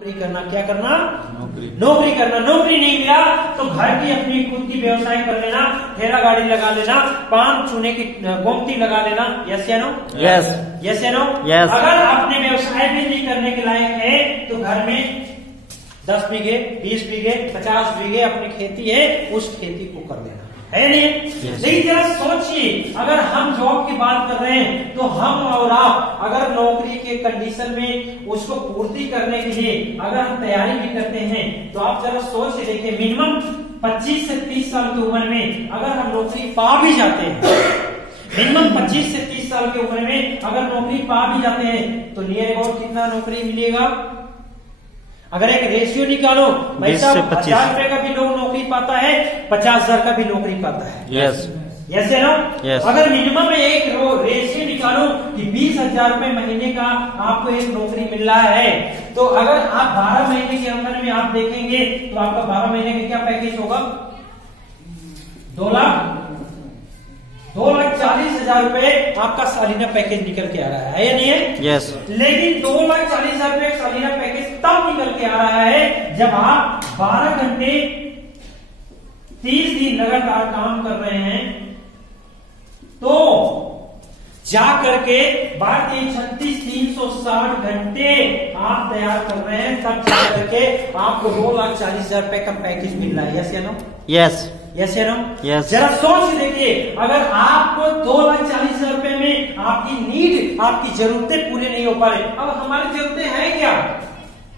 नौकरी करना, क्या करना? नौकरी करना। नौकरी नहीं मिला तो घर की अपनी खुद की व्यवसाय कर लेना, ठेला गाड़ी लगा लेना, पान चूने की गोमती लगा लेना। यस या नो? यस। यस या नो? यस। अगर आपने व्यवसाय भी नहीं करने के लायक है तो घर में 10 बीघे, 20 बीघे, 50 बीघे अपनी खेती है, उस खेती को कर लेना है नहीं? yes. लेकिन जरा सोचिए, अगर हम जॉब की बात कर रहे हैं तो हम और आप अगर नौकरी के कंडीशन में उसको पूर्ति करने के लिए अगर हम तैयारी भी करते हैं तो आप जरा सोच के देखिए, मिनिमम 25 से 30 साल की उम्र में अगर हम नौकरी पा भी जाते हैं, मिनिमम 25 से 30 साल की उम्र में अगर नौकरी पा भी जाते हैं तो नियर अबाउट कितना नौकरी मिलेगा? अगर एक रेशियो निकालो भाई साहब, 1000 रुपए का भी लोग नौकरी पाता है, 50,000 का भी नौकरी पाता है। यस। यस है ना? यस। अगर मिनिमम एक रेशियो निकालो कि 20,000 रुपए महीने का आपको एक नौकरी मिल रहा है, तो अगर आप 12 महीने के अंदर में आप देखेंगे तो आपका 12 महीने का क्या पैकेज होगा? 2,40,000 रुपए आपका सालाना पैकेज निकल के आ रहा है या नहीं है? यस। लेकिन 2,40,000 रुपए सालाना पैकेज तब निकल के आ रहा है जब आप 12 घंटे 30 दिन लगातार काम कर रहे हैं, तो जा करके 360 घंटे आप तैयार कर रहे हैं, तब जा करके आपको 2,40,000 रुपए का पैकेज मिल रहा है। यस या नो? यस। यस या नो? यस। जरा सोच देखिए, अगर आपको 2,40,000 रुपए में आपकी नीड, आपकी जरूरतें पूरी नहीं हो पा रही, अब हमारी जरूरतें हैं क्या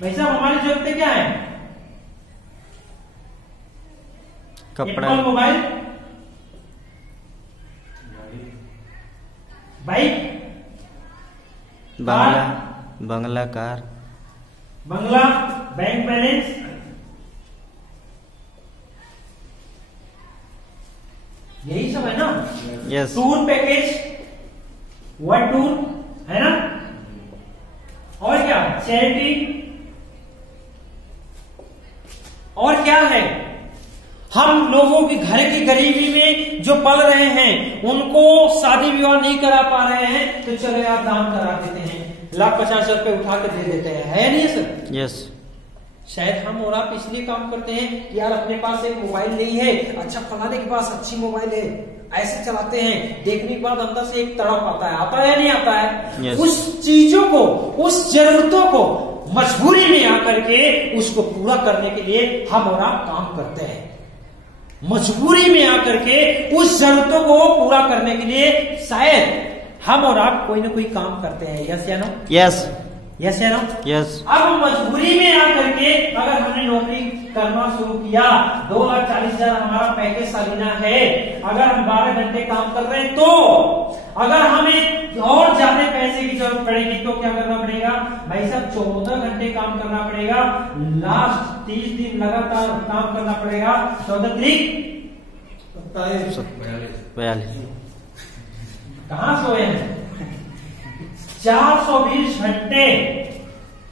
भाई साहब? हमारी जरूरतें क्या है? कपड़ा, मोबाइल, बाइक, बंगला, कार, बंगला, बैंक बैलेंस, यही सब है ना? Yes. Tour package, world tour है ना? और क्या? चैरिटी, और क्या है? हम लोगों की घर की गरीबी में जो पल रहे हैं, उनको शादी विवाह नहीं करा पा रहे हैं, तो चलो आप दान करा देते हैं, 1,50,000 रुपए उठा के दे देते हैं, है नहीं सर? यस। शायद हम और आप इसलिए काम करते हैं कि यार अपने पास एक मोबाइल नहीं है, अच्छा फलाने के पास अच्छी मोबाइल है, ऐसे चलाते हैं, देखने के बाद अंदर से एक तड़प आता है नहीं आता है? yes. उस चीजों को, उस जरूरतों को मजबूरी में आकर के उसको पूरा करने के लिए हम और आप काम करते हैं। मजबूरी में आकर के उस जरूरतों को पूरा करने के लिए शायद हम और आप कोई ना कोई काम करते हैं। यस या नो? यस। यस या नो? यस। अब मजबूरी में आकर के अगर हमने नौकरी करना शुरू किया, 2,40,000 हमारा पैकेज सालाना है, अगर हम 12 घंटे काम कर रहे हैं, तो अगर हमें और ज्यादा पैसे की जरूरत पड़ेगी तो क्या करना पड़ेगा भाई साहब? 14 घंटे काम करना पड़ेगा, लास्ट 30 दिन लगातार काम करना पड़ेगा। 14 त्रिक 42। कहां सोए हैं? 420 घंटे,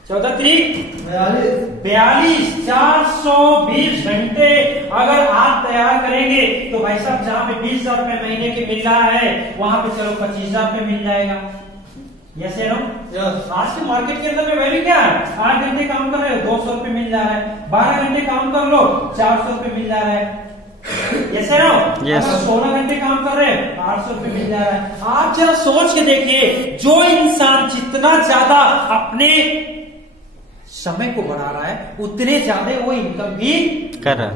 14 त्रिक 42, 420 घंटे अगर आप तैयार करेंगे तो भाई साहब जहां पे 20,000 रुपए महीने के मिल रहा है, वहां पे चलो 25,000 रुपए मिल जाएगा। यस या नो? आज के मार्केट के अंदर में वैल्यू क्या है? 8 घंटे काम कर रहे हो 200 रुपए मिल जा रहा है, 12 घंटे काम कर लो 400 रुपए मिल जा रहा है। यस है ना? यस। 16 घंटे काम कर रहे हैं 800 रुपए मिल जा रहा है। आप जरा सोच के देखिए, जो इंसान जितना ज्यादा अपने समय को बढ़ा रहा है, उतने ज्यादा वो इनकम भी कर रहा है।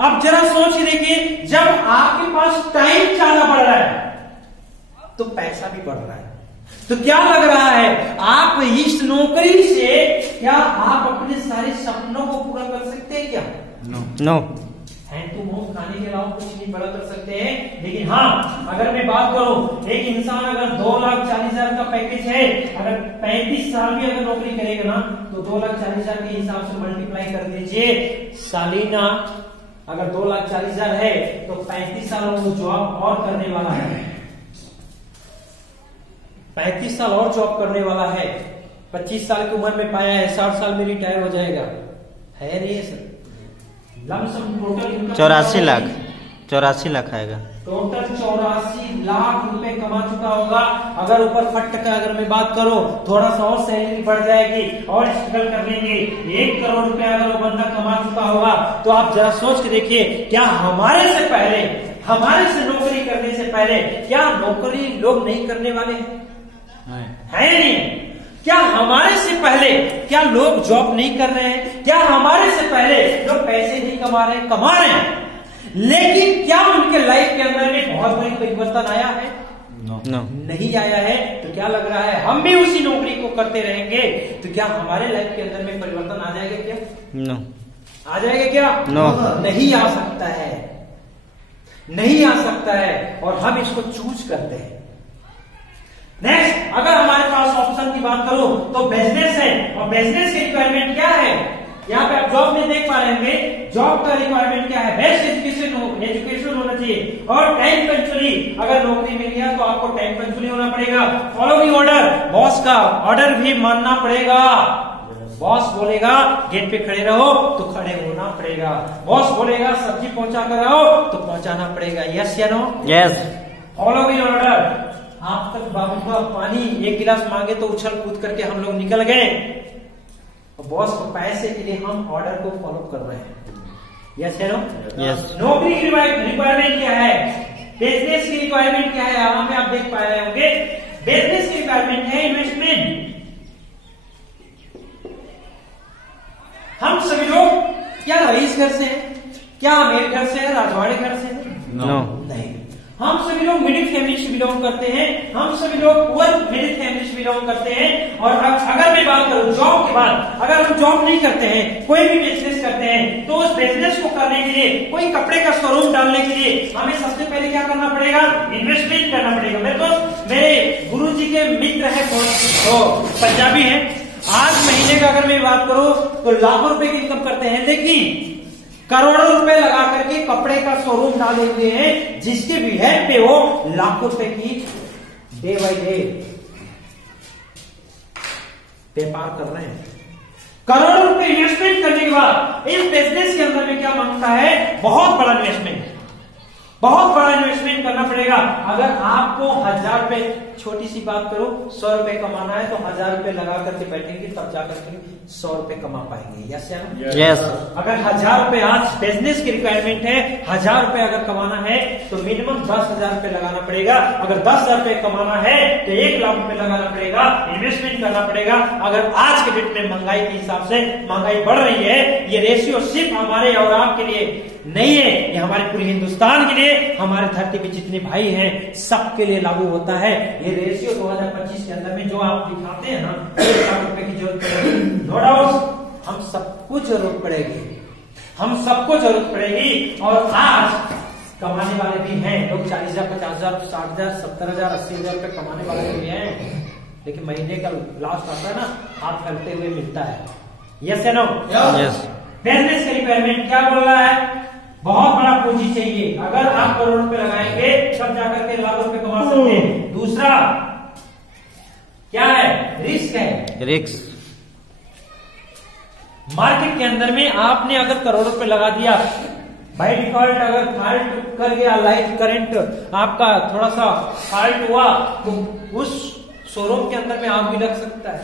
अब जरा सोच के देखिए, जब आपके पास टाइम ज्यादा बढ़ रहा है तो पैसा भी बढ़ रहा है, तो क्या लग रहा है आप इस नौकरी से क्या आप अपने सारे सपनों को पूरा कर सकते हैं क्या? नो। हैंड टू माउथ खाने के अलावा कुछ नहीं बड़ा कर सकते हैं। लेकिन हाँ, अगर मैं बात करूं, एक इंसान अगर 2,40,000 का पैकेज है, अगर 35 साल भी अगर नौकरी करेगा ना, तो 2,40,000 के हिसाब से मल्टीप्लाई कर दीजिए सालाना। अगर 2,40,000 है तो 35 साल वो जॉब और करने वाला है, 35 साल और जॉब करने वाला है, 25 साल की उम्र में पाया है, 60 साल में रिटायर हो जाएगा, है नहीं sir? Lump sum total 84 lakh. 84 lakh आएगा। टोटल 84 लाख रुपए कमा चुका होगा। अगर ऊपर फट का अगर मैं बात करूं, थोड़ा सा और सैलरी बढ़ जाएगी और स्ट्रगल कर लेंगे, 1 करोड़ रुपए अगर वो बंदा कमा चुका होगा, तो आप जरा सोच के देखिए, क्या हमारे से पहले, हमारे से नौकरी करने से पहले क्या नौकरी लोग नहीं करने वाले हैं? है नहीं? क्या हमारे से पहले क्या लोग जॉब नहीं कर रहे हैं? क्या हमारे से पहले लोग पैसे नहीं कमा रहे हैं? कमा रहे हैं, लेकिन क्या उनके लाइफ के अंदर में बहुत बड़ी परिवर्तन आया है? नो। नहीं आया है। तो क्या लग रहा है, हम भी उसी नौकरी को करते रहेंगे तो क्या हमारे लाइफ के अंदर में परिवर्तन आ जाएगा? क्या नो। आ जाएगा? क्या नो। नहीं आ सकता है, नहीं आ सकता है, और हम इसको चूज करते हैं। नेक्स्ट, अगर हमारे पास ऑप्शन की बात करूं तो बिजनेस है, और बिजनेस की रिक्वायरमेंट क्या है? यहाँ पे आप जॉब में देख पा रहे होंगे, जॉब का रिक्वायरमेंट क्या है? बेस्ट एजुकेशन होना चाहिए, और टाइम पंक्चुअली। अगर नौकरी मिल गया तो आपको टाइम पंक्चुअली होना पड़ेगा। फॉलोइंग ऑर्डर, बॉस का ऑर्डर भी मानना पड़ेगा। बॉस बोलेगा गेट पे खड़े रहो तो खड़े होना पड़ेगा। बॉस बोलेगा सब्जी पहुंचा कर आओ तो पहुंचाना पड़ेगा। यस या नो? यस। Following order. आप तक बाबू का पानी 1 गिलास मांगे तो उछल कूद करके हम लोग निकल गए, बॉस को पैसे के लिए हम ऑर्डर को फॉलो कर रहे हैं। यस है नो? यस। नौकरी की रिक्वायरमेंट क्या है? बिजनेस की रिक्वायरमेंट क्या है? यहाँ पे आप देख पा रहे होंगे, बिजनेस की रिक्वायरमेंट है इन्वेस्टमेंट। हम सभी लोग क्या रईस घर से हैं? क्या अमीर घर से है? राजवाड़े घर से है? नो। नहीं। हम सभी लोग मिडिल फैमिली से बिलोंग करते हैं। हम सभी लोग पुअर मिडिल फैमिली से बिलोंग करते हैं। और अगर मैं बात करूं जॉब के बाद, अगर हम जॉब नहीं करते हैं, कोई भी बिजनेस करते हैं, तो उस बिजनेस को करने के लिए, कोई कपड़े का शोरूम डालने के लिए हमें सबसे पहले क्या करना पड़ेगा? इन्वेस्टमेंट करना पड़ेगा। मेरे गुरु जी के मित्र है, तो पंजाबी है। आज महीने का अगर मैं बात करूं तो लाखों रुपए की इनकम करते हैं, लेकिन करोड़ों रुपए लगा करके कपड़े का शोरूम डाले हुए हैं, जिसके भी है पे वो लाखों रुपए की डे बाई डे व्यापार कर रहे हैं। करोड़ों रुपए इन्वेस्टमेंट करने के बाद इस बिजनेस के अंदर में क्या मांगता है? बहुत बड़ा इन्वेस्टमेंट, बहुत बड़ा इन्वेस्टमेंट करना पड़ेगा। अगर आपको 1000 रुपए, छोटी सी बात करो, 100 रुपए कमाना है तो 1000 रुपए लगा करके बैठेंगे, तब जाकर के 100 रुपए कमा पाएंगे। यस या नो? यस। अगर 1000 रुपए आज बिजनेस की रिक्वायरमेंट है, 1000 रुपए अगर कमाना है तो मिनिमम 10,000 रुपए लगाना पड़ेगा। अगर 10,000 रुपए कमाना है तो 1 लाख रुपए लगाना पड़ेगा, इन्वेस्टमेंट करना पड़ेगा। अगर आज के डेट में महंगाई के हिसाब से महंगाई बढ़ रही है, ये रेशियो सिर्फ हमारे और आपके लिए नहीं है, ये हमारे पूरे हिंदुस्तान के लिए, हमारे धरती पे जितने भाई हैं सबके लिए लागू होता है। ये रेशियो 2025 के अंदर में जो आप दिखाते हैं ना, 1 लाख रुपए की जरूरत पड़ेगी, नो डाउट हम सबको जरूरत पड़ेगी, हम सबको जरूरत पड़ेगी। और आज कमाने वाले भी हैं लोग, 40,000, 50,000, 60,000, 70,000, 80,000 रुपए कमाने वाले भी हैं, लेकिन महीने का लास्ट आता है ना, हाथ फैलते हुए मिलता है। यस या नो? यस। बिजनेस की रिक्वायरमेंट क्या बोल रहा है? बहुत बड़ा पूंजी चाहिए। अगर आप करोड़ रुपए लगाएंगे तब जाकर के लाखों रुपए कमा सकते हैं। दूसरा क्या है? रिस्क है। रिस्क। मार्केट के अंदर में आपने अगर करोड़ रुपए लगा दिया, बाय डिफॉल्ट अगर फॉल्ट कर गया, लाइट करंट आपका थोड़ा सा फॉल्ट हुआ तो उस शोरूम के अंदर में आग भी लग सकता है,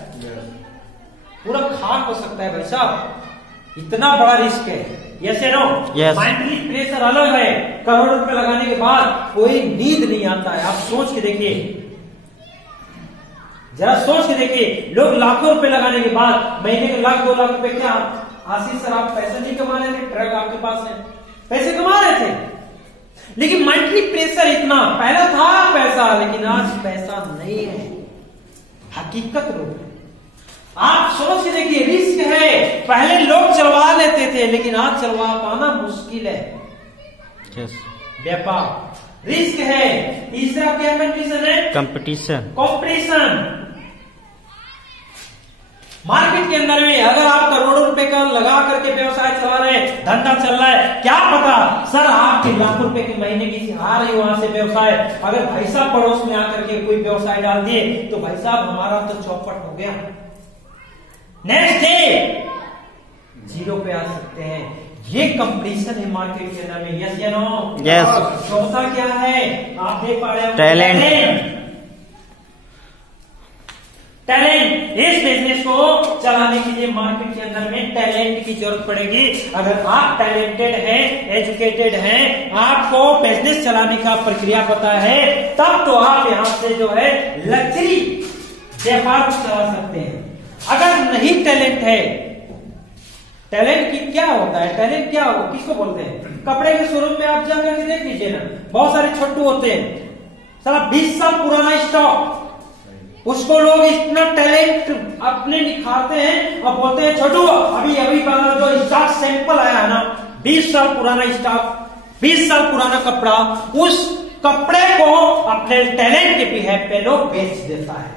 पूरा खाक हो सकता है भाई साहब। इतना बड़ा रिस्क है। यस या नो? यस। मेंटली प्रेशर अलग है। करोड़ रुपए लगाने के बाद कोई नींद नहीं आता है। आप सोच के देखिए, जरा सोच के देखिए, लोग लाखों रुपए लगाने के बाद महीने के 1 लाख 2 लाख रुपए, क्या आशीष सर आप पैसे नहीं कमा रहे थे? ट्रक आपके पास है, पैसे कमा रहे थे, लेकिन मेंटली प्रेशर इतना, पहले था पैसा लेकिन आज पैसा नहीं है। हकीकत रूप है। आप सोच के देखिए, रिस्क है। पहले लोग चलवा लेते थे, लेकिन आज चलवा पाना मुश्किल है। यस। व्यापार रिस्क है। तीसरा क्या कंडीशन है? कंपटीशन। कॉम्पिटिशन। मार्केट के अंदर में अगर आप करोड़ों रुपए का लगा करके व्यवसाय चला रहे हैं, धंधा चल रहा है, क्या पता सर आपके लाखों रुपए की महीने की आ रही वहां से व्यवसाय, अगर भाई साहब पड़ोस में आकर के कोई व्यवसाय डाल दिए तो भाई साहब हमारा तो चौपट हो गया, नेक्स्ट डे 0 पे आ सकते हैं। ये कंपटीशन है मार्केट के अंदर में। यस या नो? यस। चौथा क्या है आप देख पा रहे हो? टैलेंट। टैलेंट। इस बिजनेस को चलाने के लिए मार्केट के अंदर में टैलेंट की जरूरत पड़ेगी। अगर आप टैलेंटेड हैं, एजुकेटेड हैं, आपको बिजनेस चलाने का प्रक्रिया पता है, तब तो आप यहां से जो है लग्जरी व्यापार चला सकते हैं। अगर नहीं टैलेंट है, टैलेंट की क्या होता है? टैलेंट क्या हो, किसको बोलते हैं? कपड़े के शोरूम में आप जाकर के देख लीजिए ना, बहुत सारे छोटू होते हैं, साला 20 साल पुराना स्टॉक, उसको लोग इतना टैलेंट अपने निखारते हैं और बोलते हैं छोटू अभी अभी वाला जो स्टॉक सैंपल आया है ना, 20 साल पुराना स्टॉक, 20 साल पुराना कपड़ा, उस कपड़े को अपने टैलेंट के बिहेव पे लोग बेच देता है।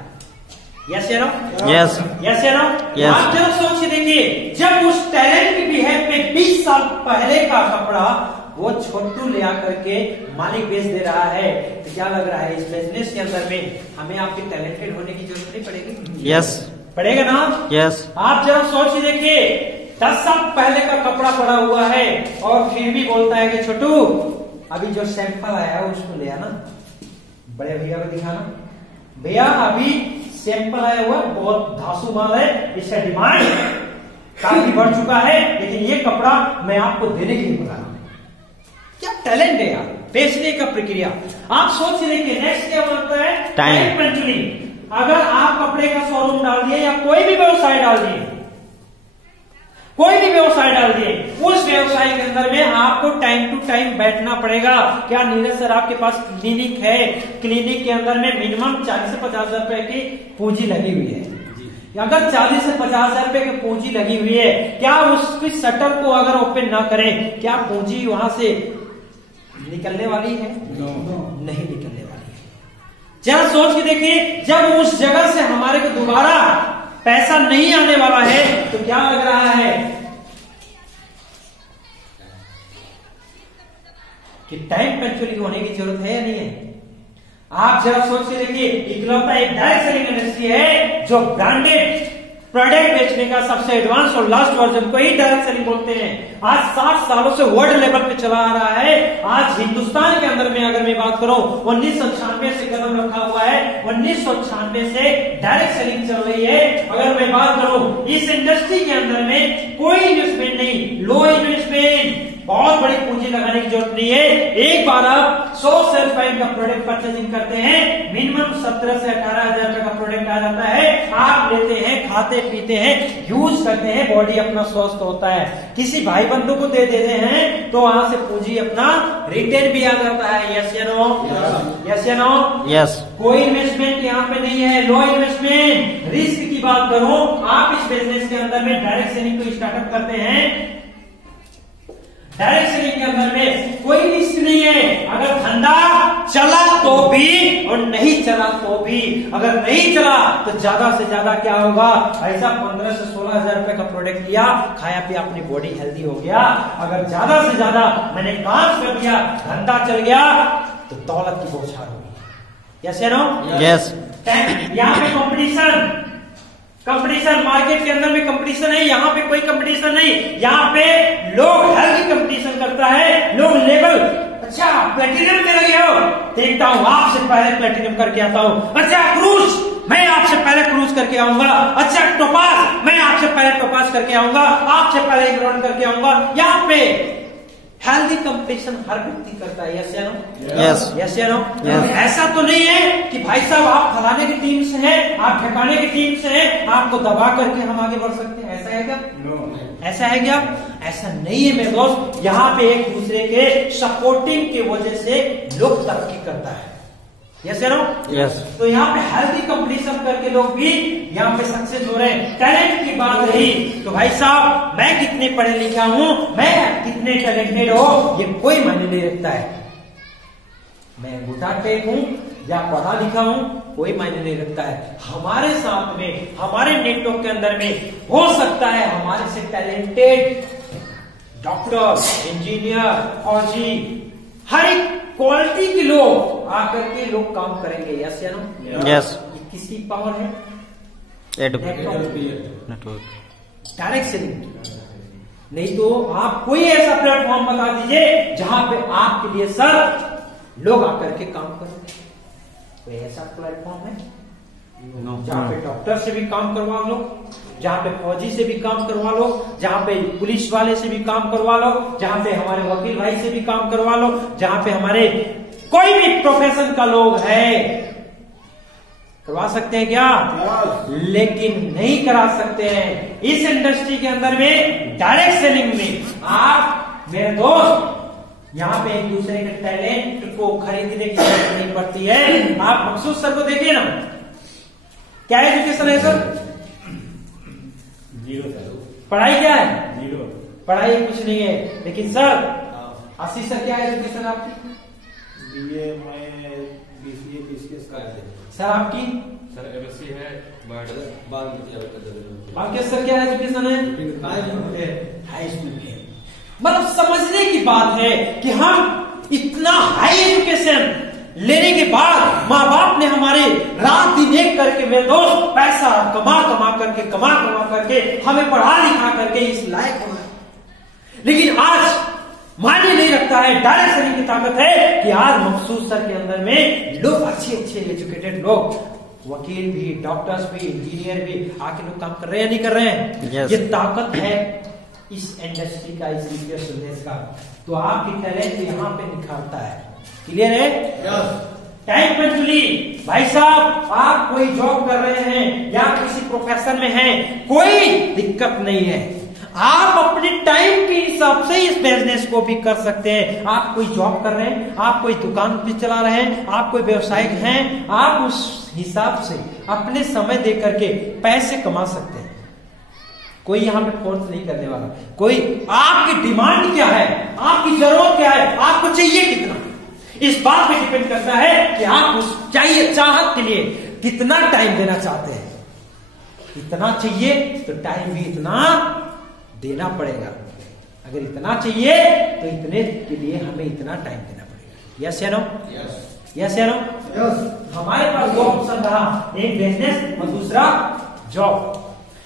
यस या नो? यस। यस या नो? Yes. आप जरा सोच के देखिए, जब उस टैलेंट के बिहेव पे 20 साल पहले का कपड़ा वो छोटू ले आकर के मालिक बेच दे रहा है, तो क्या लग रहा है इस बिजनेस के अंदर में हमें आपके टैलेंटेड होने की जरूरत नहीं पड़ेगी? यस। पड़ेगा ना? यस। आप जरा सोच के देखिए, 10 साल पहले का कपड़ा पड़ा हुआ है और फिर भी बोलता है कि छोटू अभी जो सैंपल आया है उसको ले आना, बड़े भैया को दिखाना, भैया अभी सैंपल आया हुआ बहुत धासु माल है, इसका डिमांड काफी बढ़ चुका है, लेकिन ये कपड़ा मैं आपको देने के लिए बता रहा हूं। क्या टैलेंट है यार बेचने का प्रक्रिया। आप सोच देखिए, नेक्स्ट क्या बनता है? टाइम पंचुअली। अगर आप कपड़े का शोरूम डाल दिए या कोई भी व्यवसाय डाल दिए, कोई भी व्यवसाय डाल दिए, उस व्यवसाय के अंदर में आपको टाइम टू टाइम बैठना पड़ेगा। क्या नीरज सर आपके पास क्लिनिक है, क्लिनिक के अंदर में मिनिमम 40 से 50 हजार रुपए की पूंजी लगी हुई है। अगर 40 से 50 हजार रुपए की पूंजी लगी हुई है, क्या उसकी शटर को अगर ओपन ना करें, क्या पूंजी वहां से निकलने वाली है? नहीं निकलने वाली है। जरा सोच के देखिए, जब उस जगह से हमारे को दोबारा पैसा नहीं आने वाला है तो क्या लग रहा है कि टाइम पंचुअली होने की जरूरत है या नहीं है? आप जरा सोच के देखिए, इकलौता एक डायरेक्ट सेलिंग इंडस्ट्री है जो ब्रांडेड प्रोडक्ट बेचने का सबसे एडवांस और लास्ट वर्जन को ही डायरेक्ट सेलिंग बोलते हैं। आज 60 सालों से वर्ल्ड लेवल पे चला आ रहा है। आज हिंदुस्तान के अंदर में अगर मैं बात करूं, 1996 से कदम रखा हुआ है, 1996 से डायरेक्ट सेलिंग चल रही है। अगर मैं बात करूं, इस इंडस्ट्री के अंदर में कोई इन्वेस्टमेंट नहीं, लो इन्वेस्टमेंट, बहुत बड़ी पूंजी लगाने की जरूरत नहीं है। एक बार आप 100 सेल्स पॉइंट का प्रोडक्ट परचेजिंग करते हैं, मिनिमम 17 से 18 हजार रुपए का प्रोडक्ट आ जाता है। आप लेते हैं, खाते पीते हैं, यूज करते हैं, बॉडी अपना स्वस्थ होता है, किसी भाई बंधु को दे देते हैं तो वहां से पूंजी अपना रिटर्न भी आ जाता है। यस या नो? यस या नो? यस। कोई इन्वेस्टमेंट यहाँ पे नहीं है, लो इन्वेस्टमेंट। रिस्क की बात करूं, आप इस बिजनेस के अंदर में डायरेक्ट सेलिंग को स्टार्टअप करते हैं, डायरेक्ट सेलिंग के अंदर में कोई रिस्क नहीं है। अगर धंधा चला तो भी और नहीं चला तो भी। अगर नहीं चला तो ज्यादा से ज्यादा क्या होगा, ऐसा 15 से 16 हजार रुपए का प्रोडक्ट लिया, खाया पिया, अपनी बॉडी हेल्दी हो गया। अगर ज्यादा से ज्यादा मैंने काम कर दिया, धंधा चल गया, तो दौलत की बौछार होगी। यस या नो? यस। यहाँ पे कंपटीशन मार्केट के अंदर में कंपटीशन है, यहाँ पे कोई कंपटीशन नहीं। यहाँ पे लोग हेल्दी कंपटीशन करता है, लोग लेवल, अच्छा प्लेटिनम पे लगे हो, देखता हूँ आपसे पहले प्लेटिनम करके आता हूँ। अच्छा क्रूज, मैं आपसे पहले क्रूज करके आऊंगा। अच्छा टोपास, मैं आपसे पहले टोपास करके आऊंगा, आपसे पहले एमराल्ड करके आऊंगा। यहाँ पे हेल्दी कंपटीशन हर व्यक्ति करता है। यस या नो? यस। यस या नो? Yes. ऐसा तो नहीं है कि भाई साहब आप फलाने की टीम से हैं, आप ठिकाने की टीम से हैं, आपको दबा करके हम आगे बढ़ सकते हैं। ऐसा है क्या? ऐसा है क्या? ऐसा नहीं है मेरे दोस्त। यहाँ पे एक दूसरे के सपोर्टिंग की वजह से लोग तरक्की करता है। यस या नो? यस। तो यहाँ पे हेल्दी कंपटीशन करके लोग भी यहाँ पे सक्सेस हो रहे हैं। टैलेंट की बात रही तो भाई साहब, मैं कितने पढ़े लिखा हूँ, मैं कितने टैलेंटेड हो, ये कोई मायने नहीं रखता है। मैं अंगूठा टेक हूँ या पढ़ा लिखा हूँ, कोई मायने नहीं रखता है। हमारे साथ में, हमारे नेटवर्क के अंदर में हो सकता है हमारे से टैलेंटेड डॉक्टर, इंजीनियर, फौजी, हर एक क्वालिटी के लोग आकर के लोग काम करेंगे। यस या नो? यस। किसकी पावर है? नेटवर्क। Direct selling. नहीं तो आप कोई ऐसा प्लेटफॉर्म बता दीजिए जहां पे आपके लिए सर लोग आकर के काम करें। कोई ऐसा प्लेटफॉर्म है जहां पे डॉक्टर से भी काम करवा लो, जहां पे फौजी से भी काम करवा लो, जहां पे पुलिस वाले से भी काम करवा लो, जहां पे हमारे वकील भाई से भी काम करवा लो, जहां पे हमारे कोई भी प्रोफेशन का लोग है, करवा सकते हैं क्या? लेकिन नहीं करा सकते हैं। इस इंडस्ट्री के अंदर में डायरेक्ट सेलिंग में आप मेरे दोस्त यहाँ पे एक दूसरे के टैलेंट को खरीदने की जरूरत नहीं पड़ती है। आप मकसूद सर को देखिए ना, क्या एजुकेशन है सर? 0 सर। पढ़ाई क्या है? 0। पढ़ाई कुछ नहीं है। लेकिन सर आशीष सर क्या एजुकेशन आपकी? BA में BCA BCS का है सर आपकी? सर MSc है बाकी सर क्या एजुकेशन है? हाई स्कूल है। मतलब समझने की बात है कि हम इतना हाई एजुकेशन लेने के बाद माँ बाप ने हमारे रात दिन एक करके मेरे दोस्त पैसा कमा करके हमें पढ़ा लिखा करके इस लायक होना। लेकिन आज मायने नहीं रखता है, डायरेक्ट सेलिंग की ताकत है कि आज मखसूस सर के अंदर में लोग अच्छे एजुकेटेड लोग, वकील भी, डॉक्टर्स भी, इंजीनियर भी आके लोग काम कर रहे हैं या नहीं कर रहे हैं? Yes. ये ताकत है इस इंडस्ट्री का, इस बिजनेस का। तो आपकी टैलेंट यहाँ पे निखारता है। क्लियर है? टाइम पंचुअली भाई साहब, आप कोई जॉब कर रहे हैं या किसी प्रोफेशन में हैं, कोई दिक्कत नहीं है। आप अपने टाइम के हिसाब से इस बिजनेस को भी कर सकते हैं। आप कोई जॉब कर रहे हैं, आप कोई दुकान भी चला रहे हैं, आप कोई व्यवसायिक हैं, आप उस हिसाब से अपने समय दे करके पैसे कमा सकते हैं। कोई यहाँ पे फोर्स नहीं करने वाला। कोई आपकी डिमांड क्या है, आपकी जरूरत क्या है, आपको चाहिए कितना, इस बात पे डिपेंड करता है कि आप उस चाहिए चाहत के लिए कितना टाइम देना चाहते हैं। इतना चाहिए तो टाइम भी इतना देना पड़ेगा। अगर इतना चाहिए तो इतने के लिए हमें इतना टाइम देना पड़ेगा। यस या नो? यस या नो? हमारे पास दो ऑप्शन रहा, एक बिजनेस और दूसरा जॉब।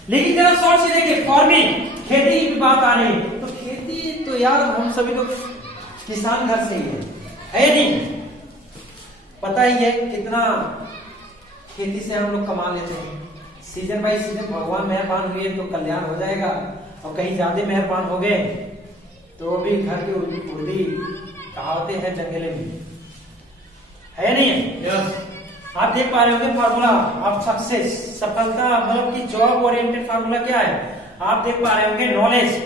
लेकिन जरा सोच से देखिए, फार्मिंग, खेती की बात आ रही तो खेती तो यार हम सभी लोग किसान घर से ही है नहीं? पता ही है कितना खेती से हम लोग कमा लेते हैं। सीजन बाई सीजन भगवान मेहरबान हुए तो कल्याण हो जाएगा, और कहीं ज्यादा मेहरबान हो गए तो भी घर की उर्दी कहावतें हैं जंगले में, है नहीं है? आप देख पा रहे होंगे फार्मूला ऑफ सक्सेस, सफलता मतलब कि जॉब ओरिएंटेड फार्मूला क्या है? आप देख पा रहे होंगे नॉलेज,